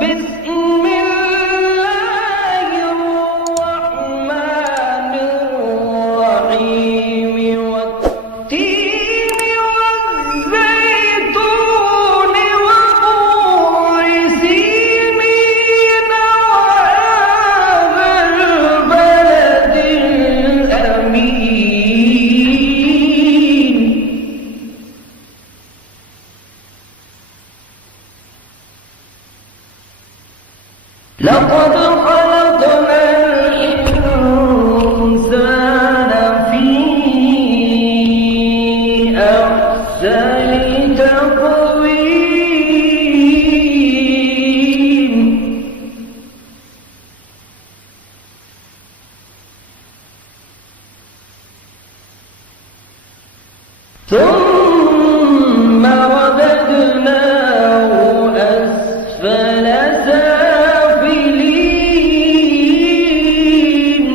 بسم الله الرحمن الرحيم والتين والزيتون وطور سينين وهذا البلد الأمين لقد خلقنا الإنسان في أحسن تقويم ثم رددناه أسفل سافلين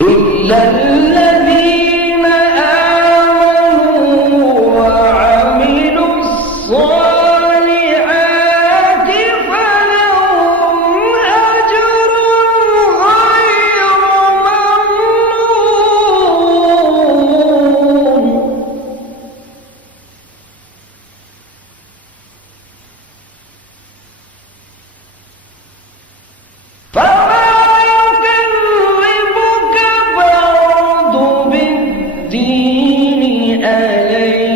إلا الذين آمنوا وعملوا الصالحات فلهم أجر غير ممنون فما يكذبك بعد بالدين أليس